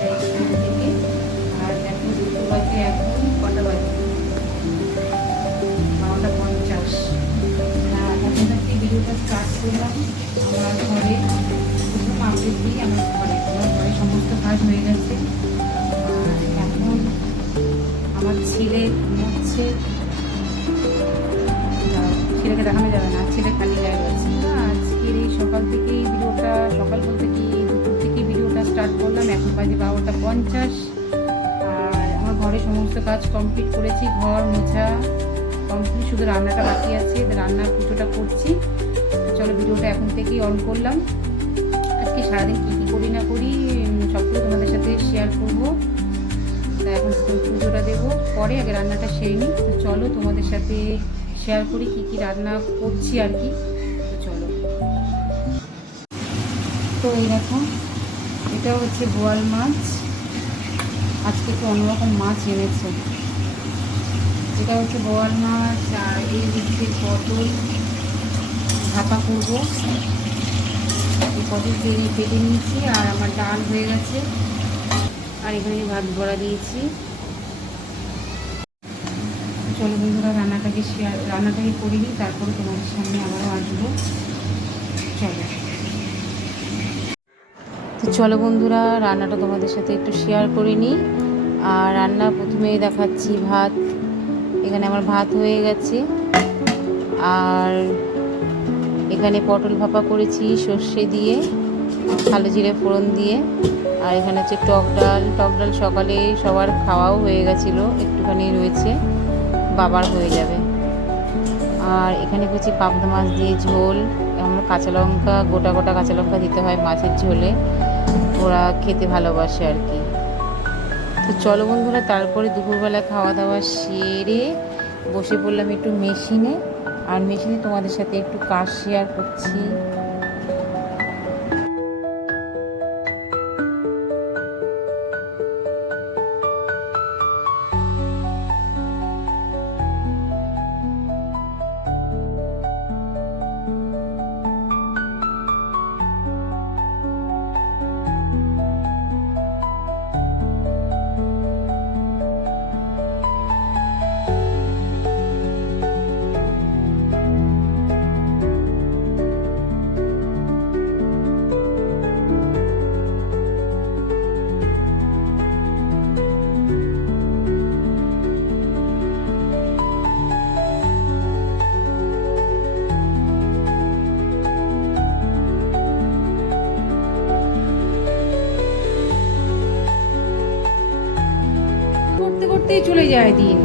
আর বাজে এখন কটা আর এখন থেকে করলাম আমার ঘরে আমার ঘরে সমস্ত কাজ হয়ে গেছে এখন আমার ছেলেকে দেখানো যাবে না, ছেলে খালি গায়ে আজকের এই সকাল থেকেই ভিডিওটা সকাল বলতে কি স্টার্ট করলাম, এখন বাজে বারোটা পঞ্চাশ। আর আমার ঘরে সমস্ত কাজ কমপ্লিট করেছি, ঘর মোছা কমপ্লিট শুধু রান্নাটা বাকি আছে রান্নার পুজোটা করছি। চলো ভিডিওটা এখন থেকেই অন করলাম। আজকে সারাদিন কী কী করি না করি সবগুলো তোমাদের সাথে শেয়ার করব। তা এখন পুজোটা দেবো। পরে আগে রান্নাটা সেরে নিই। তো চলো তোমাদের সাথে শেয়ার করি কি কি রান্না করছি আর কি। চলো। তো এই এটা হচ্ছে বোয়াল মাছ। আজকে একটু অন্যরকম মাছ এনেছে। এটা হচ্ছে বোয়াল মাছ আর এই হচ্ছে পটল। ভাপা করব। এই পটল কেটে কেটে নিয়েছি আর আমার ডাল হয়ে গেছে। আর এখানে ভাত বড়া দিয়েছি। চলো বন্ধুরা, রান্নাটাকে শেয়ার রান্নাটাকে করে নিই, তারপরে তোমাদের সামনে আবারও আসব চলো তো চলো বন্ধুরা, রান্নাটা তোমাদের সাথে একটু শেয়ার করে নিই। আর রান্না প্রথমেই দেখাচ্ছি ভাত। এখানে আমার ভাত হয়ে গেছে। আর এখানে পটল ভাপা করেছি সর্ষে দিয়ে কালো জিরে ফোড়ন দিয়ে। আর এখানে হচ্ছে টক ডাল। টক ডাল সকালে সবার খাওয়াও হয়ে গেছিল, একটুখানি রয়েছে, বাবার হয়ে যাবে। আর এখানে করছি পাবদা মাছ দিয়ে ঝোল আমরা কাঁচা লঙ্কা, গোটা গোটা কাঁচা লঙ্কা দিতে হয় মাছের ঝোলে। ওরা খেতে ভালোবাসে আর কি। তো চলো বন্ধুরা, তারপরে দুপুরবেলা খাওয়া দাওয়া সেরে বসে পড়লাম একটু মেশিনে। আর মেশিনে তোমাদের সাথে একটু কাজ শেয়ার করছি। করতে করতেই চলে যায় দিন।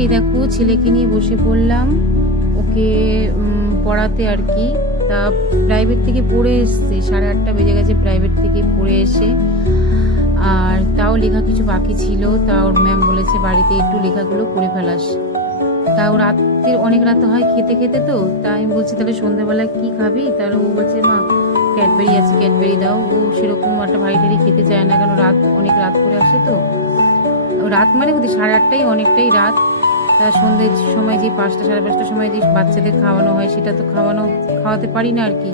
এই দেখো ছেলেকে নিয়ে বসে পড়লাম। উম, পড়াতে আর কি। তা প্রাইভেট থেকে পড়ে এসছে সাড়ে আটটা বেজে গেছে প্রাইভেট থেকে পড়ে এসে। আর তাও লেখা কিছু বাকি ছিল তা ওর ম্যাম বলেছে বাড়িতে একটু লেখাগুলো করে ফেলাস। তাও রাত্রে অনেক রাত হয় খেতে খেতে তো তাই আমি বলছি তাহলে সন্ধ্যেবেলায় কি খাবি? তাহলে ও বলছে মা ক্যাডবেরি আছে ক্যাডবেরি দাও। ও সেরকম একটা ভারী টারি খেতে চায় না কেন রাত অনেক রাত করে আসে তো। রাত মানে সাড়ে আটটাই অনেকটাই রাত। তা সন্ধ্যের সময় যে পাঁচটা, সাড়ে পাঁচটার সময় যে বাচ্চাদের খাওয়ানো হয়, সেটা তো খাওয়ানো, খাওয়াতে পারি না আর কি।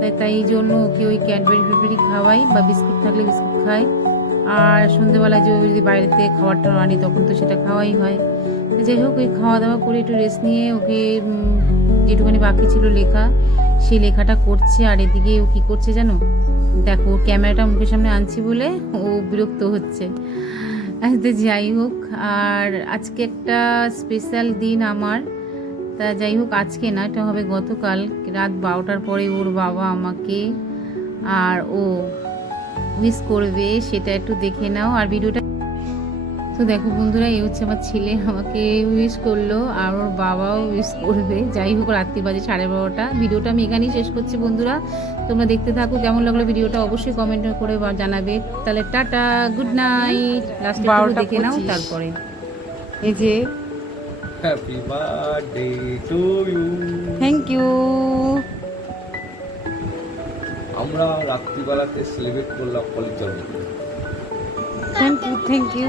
তাই তাই জন্য ওকে ওই ক্যাডবেরি ফ্যাডবেরি খাওয়াই বা বিস্কুট থাকলে বিস্কুট খাই। আর সন্ধ্যেবেলায় যে যদি বাইরেতে খাবারটা আনি, তখন তো সেটা খাওয়াই হয়। যাই হোক, ওই খাওয়া দাওয়া করে একটু রেস্ট নিয়ে ওকে যেটুখানি বাকি ছিল লেখা, সেই লেখাটা করছে। আর এদিকে ও কী করছে জানো? দেখো, ক্যামেরাটা মুখের সামনে আনছি বলে ও বিরক্ত হচ্ছে। তো যাই হোক, আর আজকে একটা স্পেশাল দিন আমার। তা যাই হোক, আজকে না, এটা হবে গতকাল। রাত বারোটার পরে ওর বাবা আমাকে আর ও মিস করবে, সেটা একটু দেখে নাও। আর ভিডিওটা তো দেখো বন্ধুরা এই হচ্ছে আমার ছেলে আমাকে উইশ করল আর ওর বাবাও উইশ করবে। যাই হোক রাত্রি বাজে সাড়ে বারোটা। ভিডিওটা আমি এখানেই শেষ করছি বন্ধুরা। তোমরা দেখতে থাকো কেমন লাগল ভিডিওটা অবশ্যই কমেন্ট করে বা- জানাবে। তাহলে টাটা গুড নাইট লাস্ট বারোটা দেখে নাও তারপরে। এই যে happy birthday to you thank you আমরা রাত্রিবেলাতে সেলিব্রেট করলাম college thank you thank you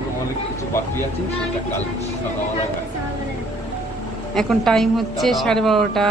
এখনও অনেক কিছু বাকি আছে সেটা কাল সকালবেলা এখন টাইম হচ্ছে সাড়ে বারোটা।